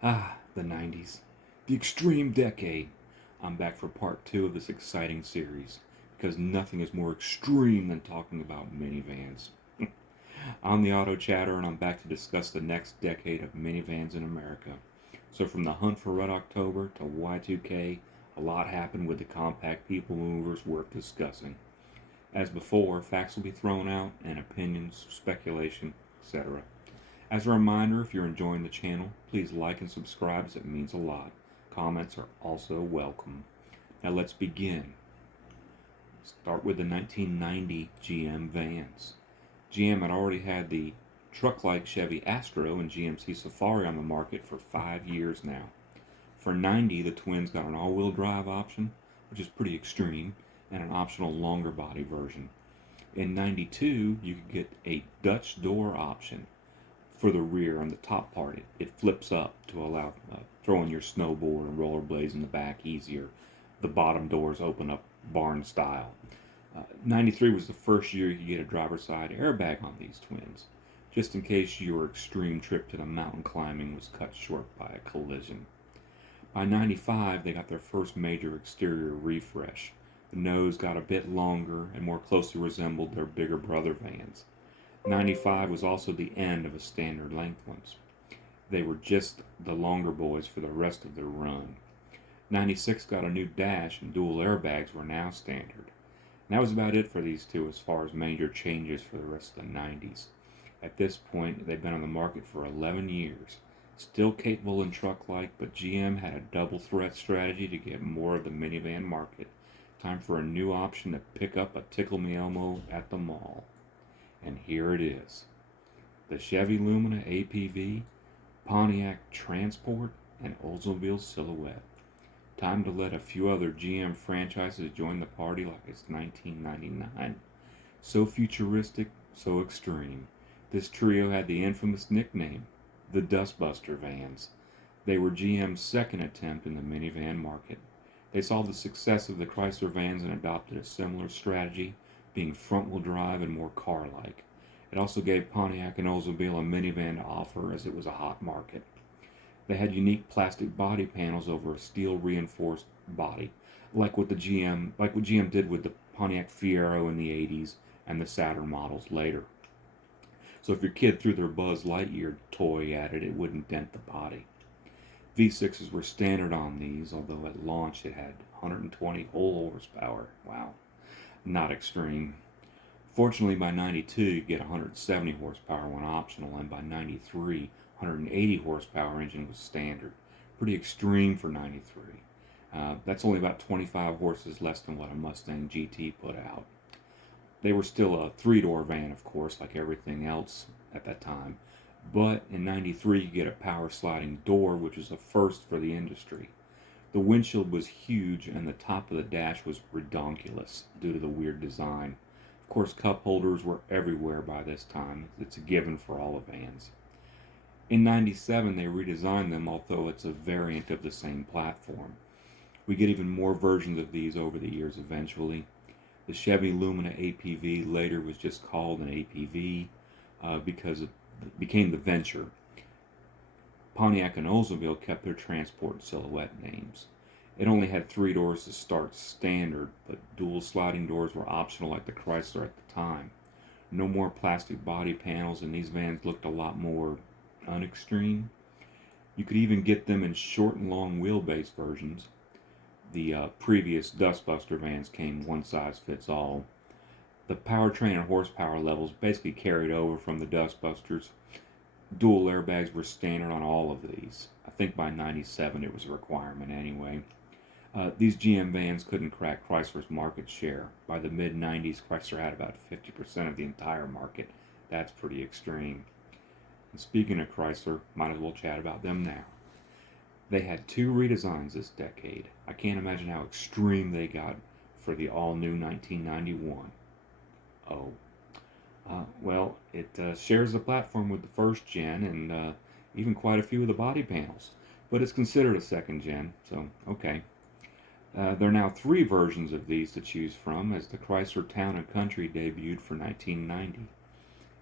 The 90s. The extreme decade. I'm back for part two of this exciting series because nothing is more extreme than talking about minivans. I'm the Auto Chatter and I'm back to discuss the next decade of minivans in America. So, from the hunt for Red October to Y2K, a lot happened with the compact people movers worth discussing. As before, facts will be thrown out and opinions, speculation, etc. As a reminder, if you're enjoying the channel, please like and subscribe as it means a lot. Comments are also welcome. Now let's begin. Start with the 1990 GM vans. GM had already had the truck-like Chevy Astro and GMC Safari on the market for 5 years now. For 90, the twins got an all-wheel drive option, which is pretty extreme, and an optional longer body version. In 92, you could get a Dutch door option for the rear on the top part. It flips up to allow throwing your snowboard and rollerblades in the back easier. The bottom doors open up barn style. 93 was the first year you could get a driver's side airbag on these twins, just in case your extreme trip to the mountain climbing was cut short by a collision. By 95, they got their first major exterior refresh. The nose got a bit longer and more closely resembled their bigger brother vans. 95 was also the end of a standard length ones. They were just the longer boys for the rest of their run. 96 got a new dash and dual airbags were now standard. And that was about it for these two as far as major changes for the rest of the 90s. At this point, they've been on the market for 11 years. Still capable and truck-like, but GM had a double threat strategy to get more of the minivan market. Time for a new option to pick up a Tickle Me Elmo at the mall. And here it is. The Chevy Lumina APV, Pontiac Transport, and Oldsmobile Silhouette. Time to let a few other GM franchises join the party like it's 1999. So futuristic, so extreme. This trio had the infamous nickname, the Dustbuster Vans. They were GM's second attempt in the minivan market. They saw the success of the Chrysler vans and adopted a similar strategy, being front-wheel drive and more car-like. It also gave Pontiac and Oldsmobile a minivan to offer as it was a hot market. They had unique plastic body panels over a steel reinforced body, like what GM did with the Pontiac Fiero in the 80s and the Saturn models later. So if your kid threw their Buzz Lightyear toy at it, it wouldn't dent the body. V6s were standard on these, although at launch it had 120 whole horsepower. Wow, not extreme. Fortunately, by 92 you get 170 horsepower when optional, and by 93 180 horsepower engine was standard. Pretty extreme for 93. That's only about 25 horses less than what a Mustang GT put out. They were still a three-door van, of course, like everything else at that time. But in 93 you get a power sliding door, which was a first for the industry. The windshield was huge and the top of the dash was redonkulous due to the weird design. Of course, cup holders were everywhere by this time. It's a given for all the vans. In 97 they redesigned them, although it's a variant of the same platform. We get even more versions of these over the years eventually. The Chevy Lumina APV later was just called an APV because it became the Venture. Pontiac and Oldsmobile kept their Transport and Silhouette names. It only had 3 doors to start standard, but dual sliding doors were optional like the Chrysler at the time. No more plastic body panels, and these vans looked a lot more unextreme. You could even get them in short and long wheelbase versions. The previous Dustbuster vans came one size fits all. The powertrain and horsepower levels basically carried over from the Dustbusters. Dual airbags were standard on all of these. I think by 97 it was a requirement anyway. These GM vans couldn't crack Chrysler's market share. By the mid-90s, Chrysler had about 50% of the entire market. That's pretty extreme. And speaking of Chrysler, might as well chat about them now. They had 2 redesigns this decade. I can't imagine how extreme they got for the all-new 1991. Oh. It shares the platform with the first gen and even quite a few of the body panels. But it's considered a second gen, so okay. There are now 3 versions of these to choose from, as the Chrysler Town & Country debuted for 1990. It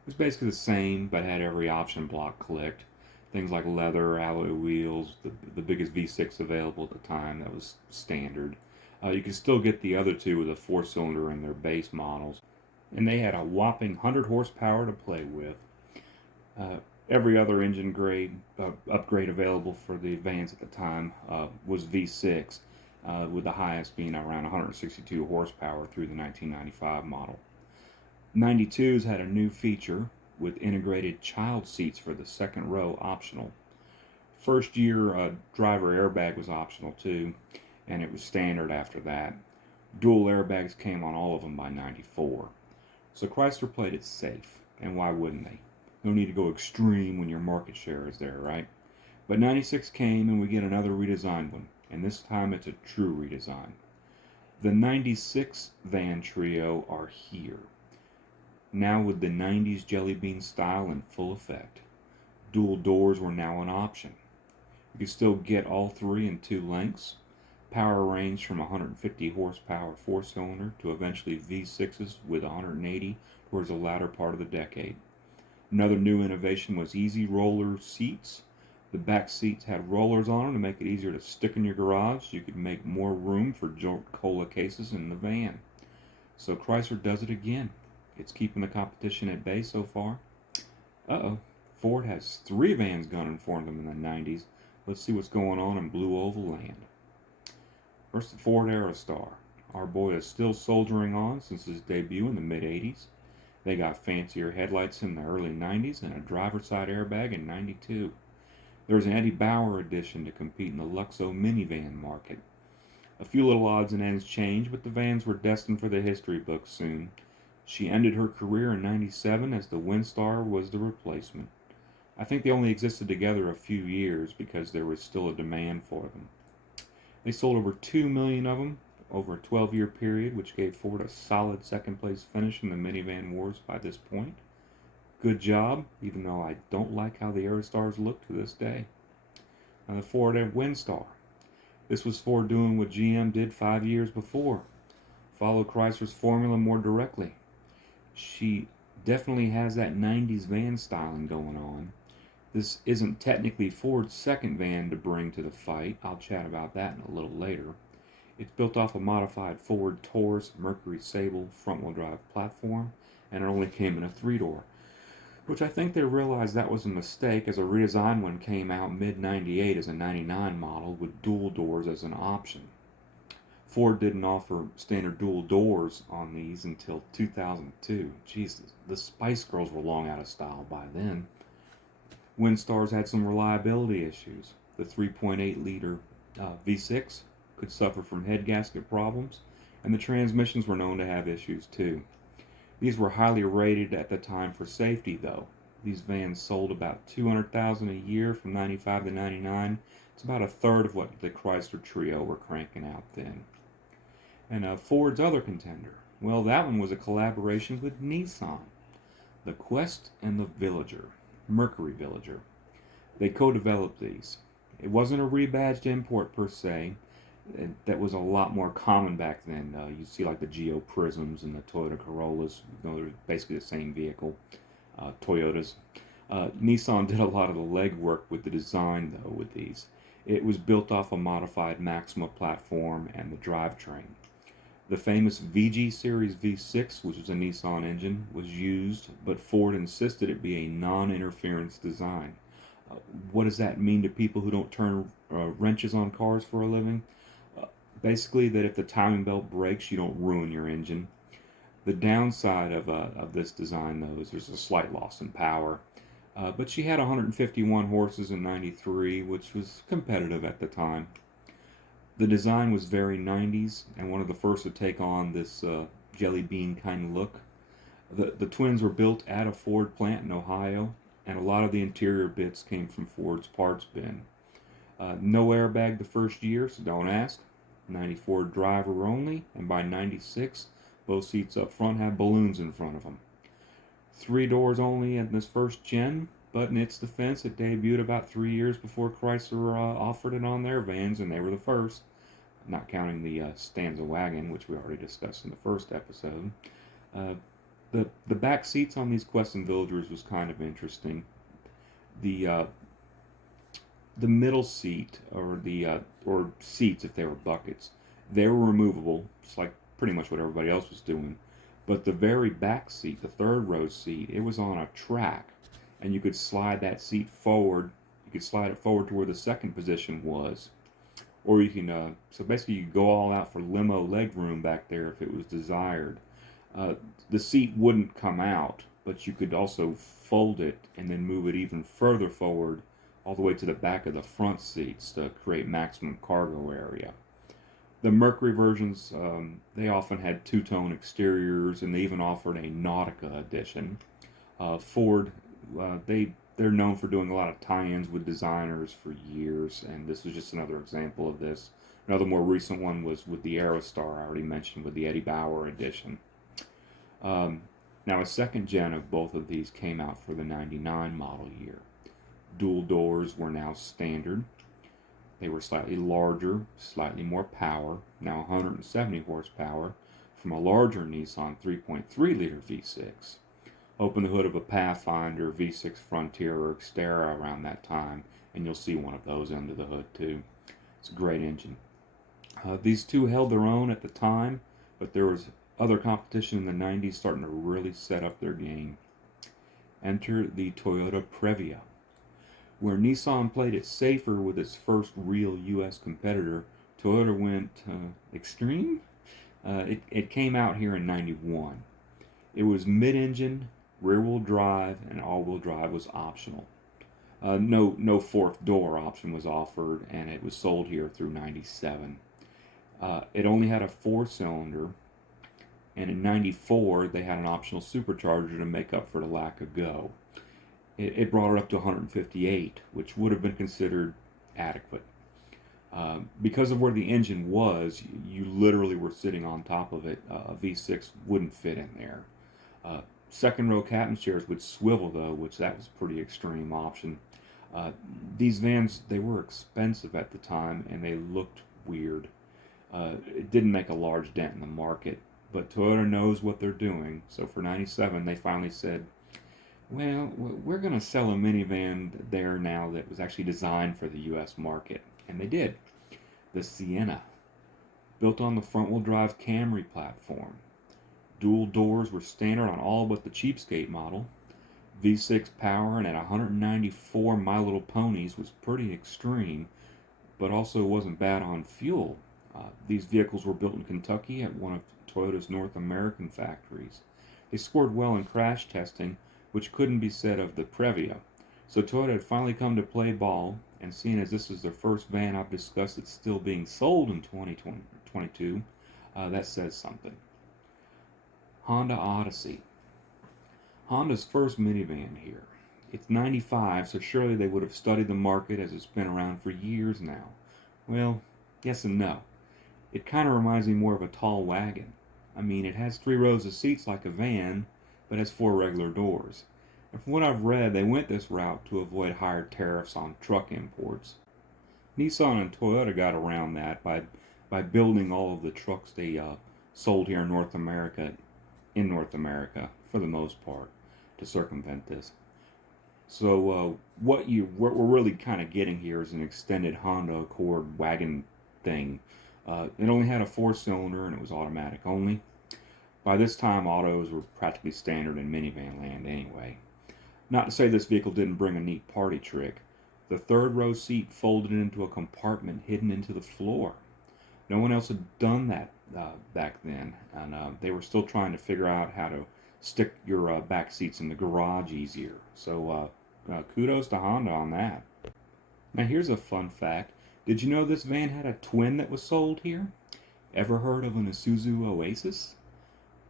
was basically the same, but had every option block clicked. Things like leather, alloy wheels, the biggest V6 available at the time, that was standard. You could still get the other two with a four-cylinder in their base models, and they had a whopping 100 horsepower to play with. Uh, every other engine grade upgrade available for the vans at the time was V6, with the highest being around 162 horsepower through the 1995 model. 92s had a new feature with integrated child seats for the second row optional. First year driver airbag was optional too, and it was standard after that. Dual airbags came on all of them by 94. So Chrysler played it safe, and why wouldn't they? No need to go extreme when your market share is there, right? But 96 came and we get another redesigned one, and this time it's a true redesign. The 96 van trio are here, now with the 90s jelly bean style in full effect. Dual doors were now an option. You could still get all three in two lengths. Power range from 150 horsepower four-cylinder to eventually V6s with 180 towards the latter part of the decade. Another new innovation was easy roller seats. The back seats had rollers on them to make it easier to stick in your garage. You could make more room for jolt cola cases in the van. So Chrysler does it again. It's keeping the competition at bay so far. Uh-oh. Ford has 3 vans gunning for them in the 90s. Let's see what's going on in Blue Oval Land. First, the Ford Aerostar. Our boy is still soldiering on since his debut in the mid-80s. They got fancier headlights in the early 90s and a driver's side airbag in 92. There was an Eddie Bauer edition to compete in the Luxo minivan market. A few little odds and ends changed, but the vans were destined for the history books soon. She ended her career in 97 as the Windstar was the replacement. I think they only existed together a few years because there was still a demand for them. They sold over 2 million of them over a 12-year period, which gave Ford a solid second place finish in the minivan wars by this point. Good job, even though I don't like how the Aerostars look to this day. Now the Ford Windstar. This was Ford doing what GM did 5 years before. Follow Chrysler's formula more directly. She definitely has that 90s van styling going on. This isn't technically Ford's second van to bring to the fight. I'll chat about that in a little later. It's built off a modified Ford Taurus Mercury Sable front-wheel drive platform, and it only came in a 3-door, which I think they realized that was a mistake, as a redesigned one came out mid-98 as a 99 model with dual doors as an option. Ford didn't offer standard dual doors on these until 2002. Jesus, the Spice Girls were long out of style by then. Windstars had some reliability issues. The 3.8-liter V6 could suffer from head gasket problems, and the transmissions were known to have issues too. These were highly rated at the time for safety, though. These vans sold about 200,000 a year from 95 to 99. It's about a third of what the Chrysler Trio were cranking out then. And Ford's other contender, well, that one was a collaboration with Nissan. The Quest and the Villager, Mercury Villager. They co-developed these. It wasn't a rebadged import per se. That was a lot more common back then. You see like the Geo Prisms and the Toyota Corollas. They're basically the same vehicle. Toyotas. Nissan did a lot of the legwork with the design, though, with these. It was built off a modified Maxima platform and the drivetrain. The famous VG Series V6, which was a Nissan engine, was used, but Ford insisted it be a non-interference design. What does that mean to people who don't turn wrenches on cars for a living? Basically, that if the timing belt breaks, you don't ruin your engine. The downside of this design, though, is there's a slight loss in power. But she had 151 horses in 93, which was competitive at the time. The design was very 90s and one of the first to take on this jelly bean kind of look. The twins were built at a Ford plant in Ohio, and a lot of the interior bits came from Ford's parts bin. No airbag the first year, so don't ask. 94 driver only, and by 96, both seats up front have balloons in front of them. 3 doors only in this first gen, but in its defense, it debuted about 3 years before Chrysler offered it on their vans, and they were the first, not counting the Stanza wagon, which we already discussed in the first episode. The back seats on these Quest and Villagers was kind of interesting. The The middle seat, or the or seats if they were buckets, they were removable. It's like pretty much what everybody else was doing. But the very back seat, the third row seat, it was on a track, and you could slide that seat forward. You could slide it forward to where the second position was, or you can. So basically, you could go all out for limo leg room back there if it was desired. Uh, the seat wouldn't come out, but you could also fold it and then move it even further forward, all the way to the back of the front seats to create maximum cargo area. The Mercury versions, they often had two-tone exteriors, and they even offered a Nautica edition. Ford, they're known for doing a lot of tie-ins with designers for years, and this is just another example of this. Another more recent one was with the Aerostar I already mentioned, with the Eddie Bauer edition. Um, Now, a second gen of both of these came out for the '99 model year. Dual doors were now standard. They were slightly larger, slightly more power, now 170 horsepower, from a larger Nissan 3.3 liter V6. Open the hood of a Pathfinder, V6 Frontier, or Xterra around that time, and you'll see one of those under the hood too. It's a great engine. These two held their own at the time, but there was other competition in the '90s starting to really set up their game. Enter the Toyota Previa. Where Nissan played it safer with its first real U.S. competitor, Toyota went extreme. It came out here in '91. It was mid-engine, rear-wheel drive, and all-wheel drive was optional. No fourth door option was offered, and it was sold here through '97. It only had a four-cylinder, and in '94 they had an optional supercharger to make up for the lack of go. It brought it up to 158, which would have been considered adequate. Because of where the engine was, you literally were sitting on top of it. A V6 wouldn't fit in there. Second row captain chairs would swivel though, which that was a pretty extreme option. These vans, they were expensive at the time, and they looked weird. It didn't make a large dent in the market, but Toyota knows what they're doing. So for '97, they finally said, well, we're going to sell a minivan there now that was actually designed for the U.S. market. And they did. The Sienna, built on the front-wheel drive Camry platform. Dual doors were standard on all but the cheapskate model. V6 power and at 194 My Little Ponies was pretty extreme, but also wasn't bad on fuel. These vehicles were built in Kentucky at one of Toyota's North American factories. They scored well in crash testing, which couldn't be said of the Previa. So Toyota had finally come to play ball, and seeing as this is their first van I've discussed that's still being sold in 2022, that says something. Honda Odyssey. Honda's first minivan here. It's '95, so surely they would have studied the market as it's been around for years now. Well, yes and no. It kind of reminds me more of a tall wagon. I mean, it has 3 rows of seats like a van, but has 4 regular doors. And from what I've read, they went this route to avoid higher tariffs on truck imports. Nissan and Toyota got around that by building all of the trucks they sold here in North America, for the most part, to circumvent this. So what we're really kind of getting here is an extended Honda Accord wagon thing. It only had a 4-cylinder and it was automatic only. By this time, autos were practically standard in minivan land anyway. Not to say this vehicle didn't bring a neat party trick. The third row seat folded into a compartment hidden into the floor. No one else had done that back then, and they were still trying to figure out how to stick your back seats in the garage easier. So kudos to Honda on that. Now here's a fun fact. Did you know this van had a twin that was sold here? Ever heard of an Isuzu Oasis?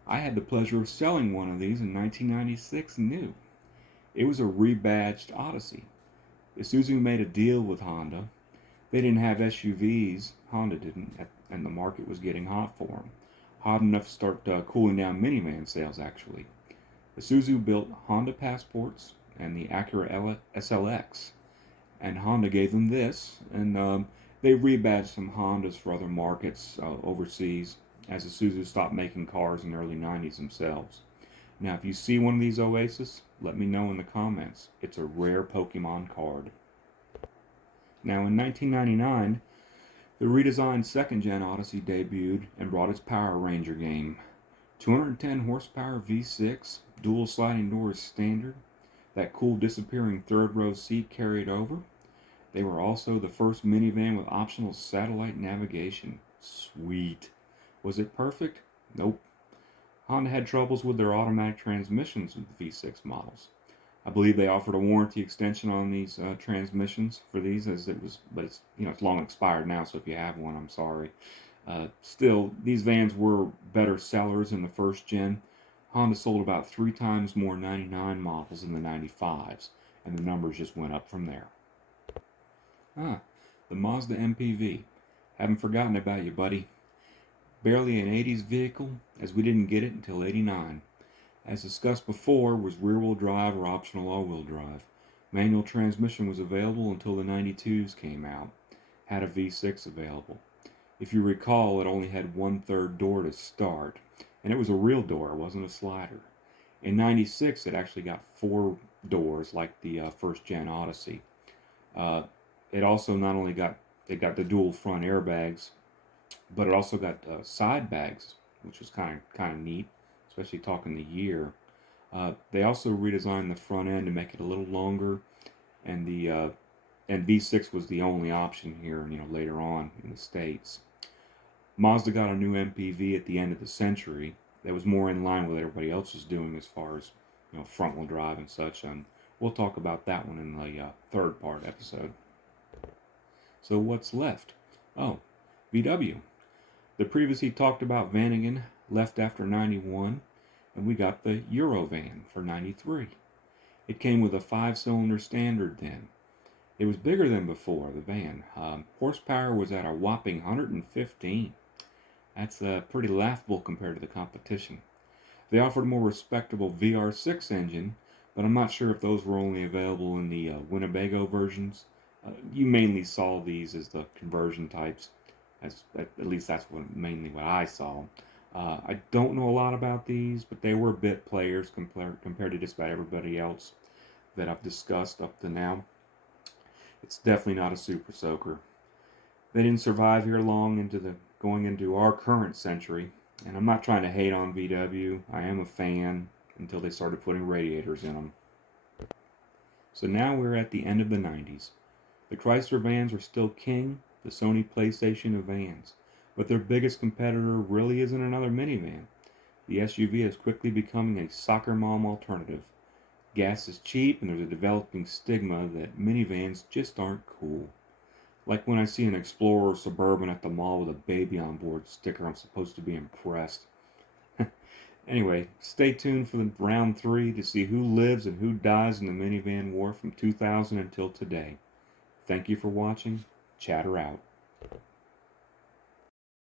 I had the pleasure of selling one of these in 1996 new. It was a rebadged Odyssey. Isuzu made a deal with Honda. They didn't have SUVs, Honda didn't, and the market was getting hot for them. Hot enough to start cooling down minivan sales, actually. Isuzu built Honda Passports and the Acura SLX, and Honda gave them this, and they rebadged some Hondas for other markets overseas, as Isuzu stopped making cars in the early '90s themselves. Now, if you see one of these Oasis, let me know in the comments. It's a rare Pokemon card. Now, in 1999, the redesigned second gen Odyssey debuted and brought its Power Ranger game. 210 horsepower V6, dual sliding doors standard. That cool disappearing third row seat carried over. They were also the first minivan with optional satellite navigation. Sweet. Was it perfect? Nope. Honda had troubles with their automatic transmissions with the V6 models. I believe they offered a warranty extension on these transmissions for these, as it was, but it's long expired now. So if you have one, I'm sorry. Still, these vans were better sellers in the first gen. Honda sold about 3 times more 99 models than the 95s, and the numbers just went up from there. The Mazda MPV. Haven't forgotten about you, buddy. Barely an 80s vehicle, as we didn't get it until 89. As discussed before, was rear-wheel drive or optional all-wheel drive. Manual transmission was available until the 92s came out. Had a V6 available. If you recall, it only had 1/3 door to start, and it was a real door, it wasn't a slider. In 96, it actually got 4 doors like the first-gen Odyssey. It also not only got the dual front airbags, but it also got side bags, which was kind of neat, especially talking the year. They also redesigned the front end to make it a little longer, and and V6 was the only option here, later on in the States. Mazda got a new MPV at the end of the century that was more in line with what everybody else was doing as far as front-wheel drive and such. And we'll talk about that one in the third part episode. So what's left? Oh, VW. The previously talked about Vanagon left after 91, and we got the Eurovan for 93. It came with a 5-cylinder standard then. It was bigger than before, the van. Horsepower was at a whopping 115. That's pretty laughable compared to the competition. They offered a more respectable VR6 engine, but I'm not sure if those were only available in the Winnebago versions. You mainly saw these as the conversion types. At least that's mainly what I saw. I don't know a lot about these, but they were bit players compared to just about everybody else that I've discussed up to now. It's definitely not a super soaker. They didn't survive here long going into our current century, and I'm not trying to hate on VW. I am a fan until they started putting radiators in them. So now we're at the end of the 90s. The Chrysler vans are still king, the Sony PlayStation of vans, but their biggest competitor really isn't another minivan. The SUV is quickly becoming a soccer mom alternative. Gas is cheap, and there's a developing stigma that minivans just aren't cool. Like when I see an Explorer or Suburban at the mall with a baby on board sticker, I'm supposed to be impressed. Anyway, stay tuned for the round 3 to see who lives and who dies in the minivan war from 2000 until today. Thank you for watching. Chatter out.